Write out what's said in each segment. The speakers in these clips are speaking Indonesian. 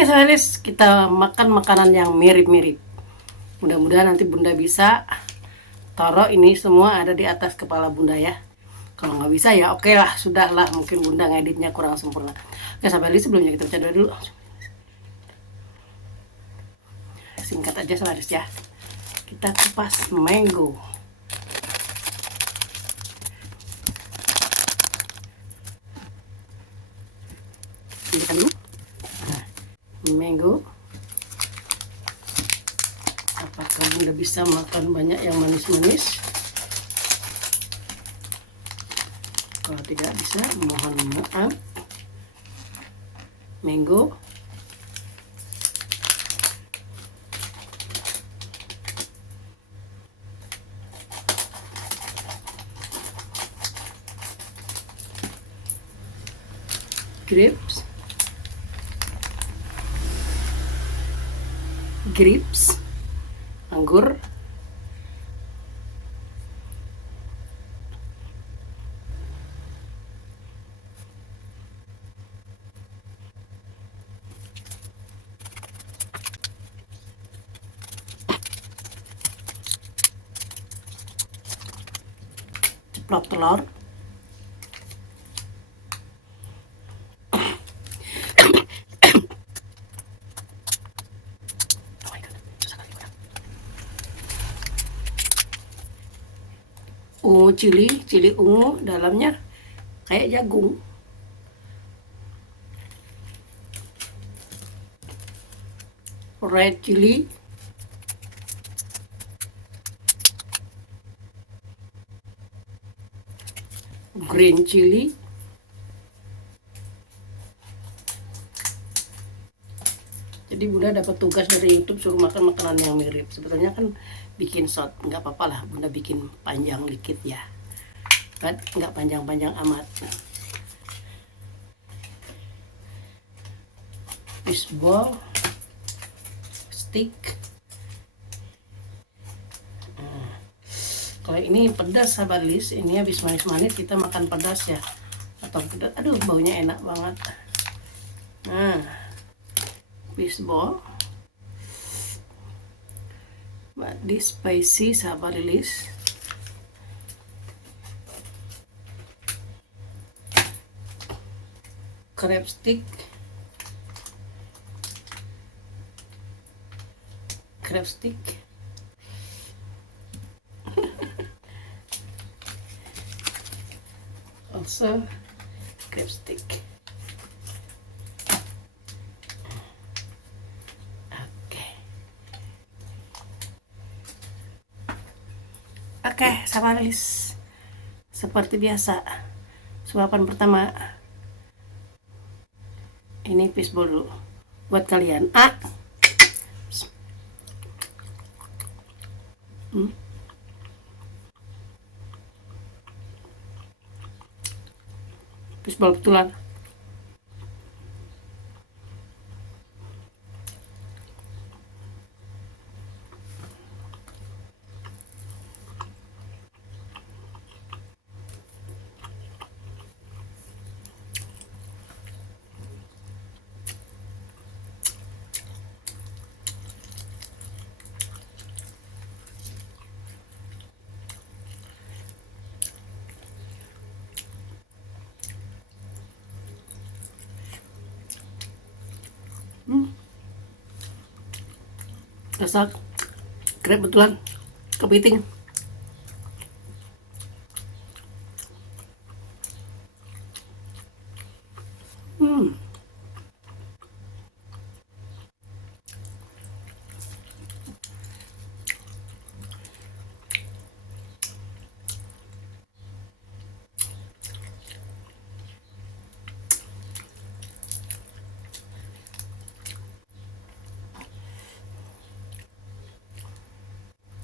Oke, Salis, kita makan makanan yang mirip-mirip. Mudah-mudahan nanti Bunda bisa taruh ini semua ada di atas kepala Bunda ya. Kalau nggak bisa ya oke lah, sudah lah. Mungkin Bunda ngeditnya kurang sempurna. Oke, Salis, sebelumnya kita baca doa dulu. Singkat aja, Salis ya. Kita kupas mango. Ini kan dulu. Nah, mango. Apakah Bunda bisa makan banyak yang manis-manis? Kalau tidak bisa, mohon maaf. Mango. Grapes. Grapes. Anggur. Ceplok telur. Ungu cili, cili ungu dalamnya kayak jagung. Red chili. Green chili. Jadi Bunda dapat tugas dari YouTube suruh makan makanan yang mirip. Sebetulnya kan bikin short, nggak apa-apa lah. Bunda bikin panjang dikit ya, kan nggak panjang-panjang amat. Fishball stick. Kalau ini pedas, sahabat Lis, ini habis manis-manis kita makan pedas ya. Atau pedas, aduh baunya enak banget. Nah, fishball. This spicy, sahabat Lis. Crab stick. Crab stick. Also crab stick. Oke, sahabat Lis. Seperti biasa, suapan pertama ini fishball dulu buat kalian. Fishball betulan. Rasa krep betulan kepiting.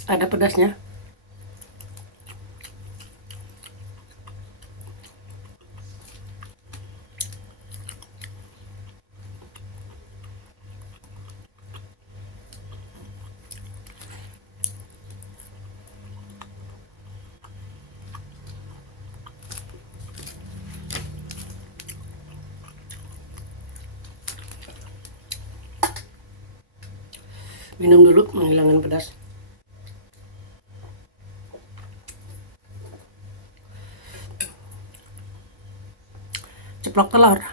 Ada pedasnya. Minum dulu menghilangkan pedas. Ceplok telur.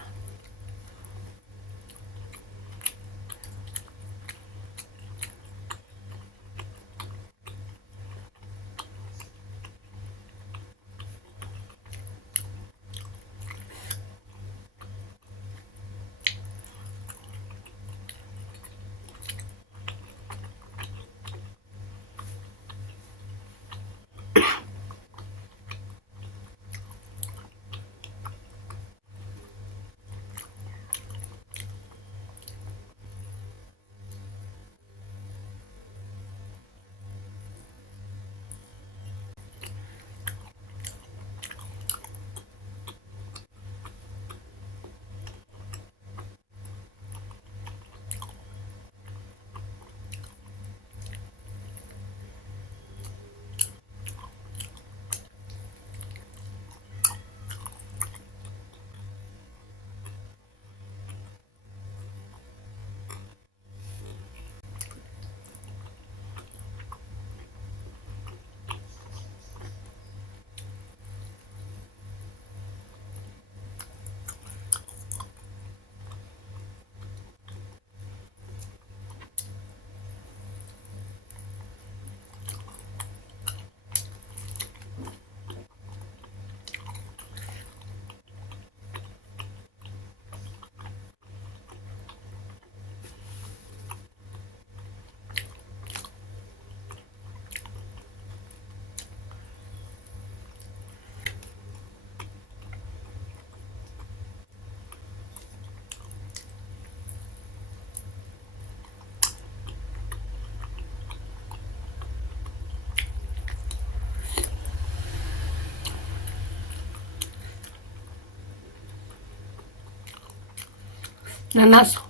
Nanas,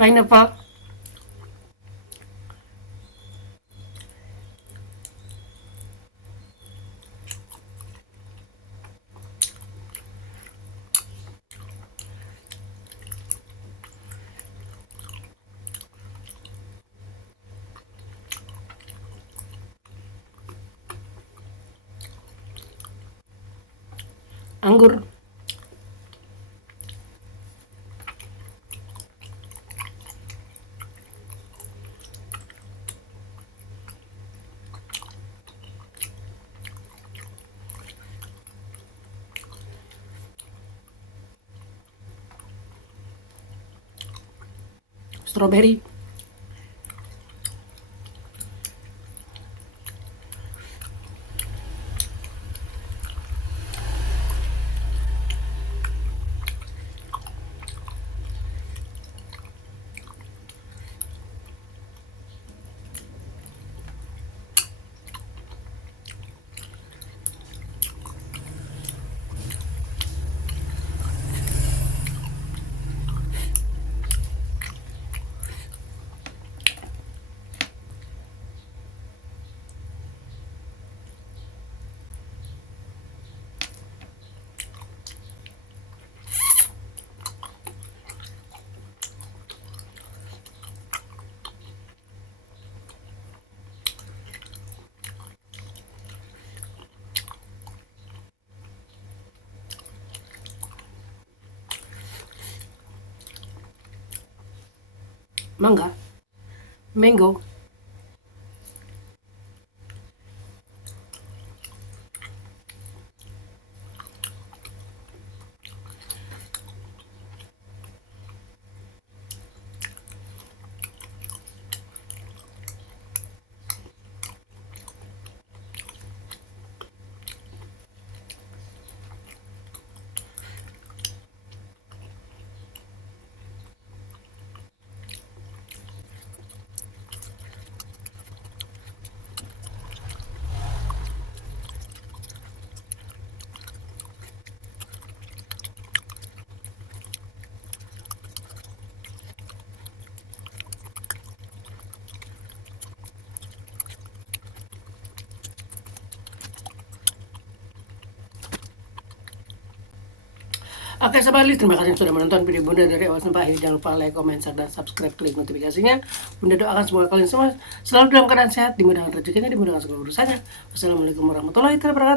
pineapple, anggur, strawberry, mangga, mango, Oke sahabat Lis, terima kasih yang sudah menonton video Bunda dari awal sampai akhir. Jangan lupa like, comment, share, dan subscribe, klik notifikasinya. Bunda doakan semoga kalian semua selalu dalam keadaan sehat, dimudahkan rezekinya, dimudahkan segala urusannya. Wassalamualaikum warahmatullahi wabarakatuh.